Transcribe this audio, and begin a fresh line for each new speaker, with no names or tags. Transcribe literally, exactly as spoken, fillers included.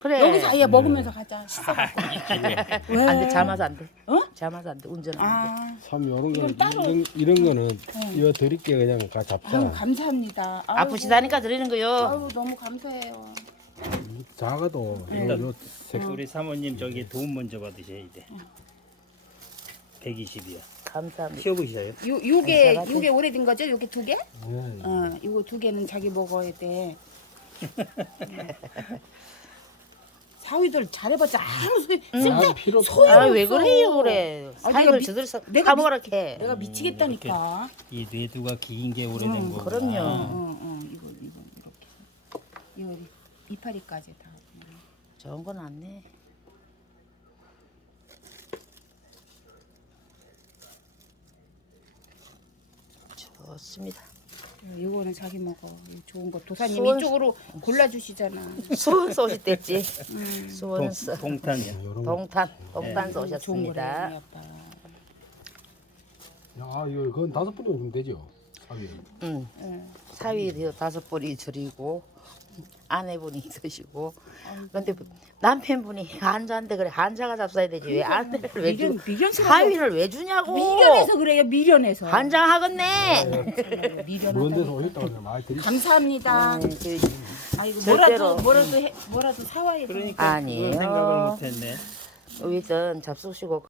그래.
여기서 아예 먹으면서 가자. 씻어갖고. 왜?
안 돼. 잠아서 안 돼.
어?
잠아서 안 돼. 운전은 안 돼.
아,
참 요런 거
이건 따로-
이런, 이런 거는
응.
이거 드릴게 그냥 가 잡자.
아유 감사합니다. 아이고,
아프시다니까 드리는 거요.
아유 너무 감사해요.
작아도
네.
요, 요 색,
우리 사모님 저기 도움 먼저 받으셔야 돼. 백이십이요.
감사합니다.
키워보셔요.
요 요게
감사하지.
요게 오래된 거죠? 요게 두 개?
네.
어, 이거 두 개는 자기 먹어야 돼. 사위들 잘해봤자 아무 소리 쓸데
아, 필요 없어.
소용
아, 왜
없어.
그래요, 그래.
아,
사익을
내가 미-
저들 사
내가
사먹으라 해.
내가 미치겠다니까.
이 뇌두가 긴 게 오래된
응,
거고.
그럼요.
어, 어, 이거 이거 이렇게 이거 이파리까지 다.
좋은 건 안 내. 좋습니다.
이거는 자기 먹어. 이거 좋은 거 도사님
수원-
이쪽으로 골라주시잖아.
수원서 오셨댔지.
음,
수원서.
동탄이요.
요런 거.
동탄, 동탄서
좋은 거래,
오셨습니다.
우리 아빠.
아 이거 그건 다섯 분이면 주면 되죠. 사위.
응.
응.
사위 되어 다섯 분이 드리고 아내분이 드시고. 근데 남편분이 한자인데 그래 한자가 잡숴야 되지 왜 아내를 왜
미련
주고
미련
사위를 왜 주냐고.
미련해서 그래요. 미련해서.
한장 하겠네.
먼
미련하다.
데서 오셨다고 그러면 많이 드리.
감사합니다.
음, 그-
아이고
절대로.
뭐라도 뭐라도 해, 뭐라도 사와야 돼.
그러니까
아니에요.
그런 생각을 못했네.
우선 잡수시고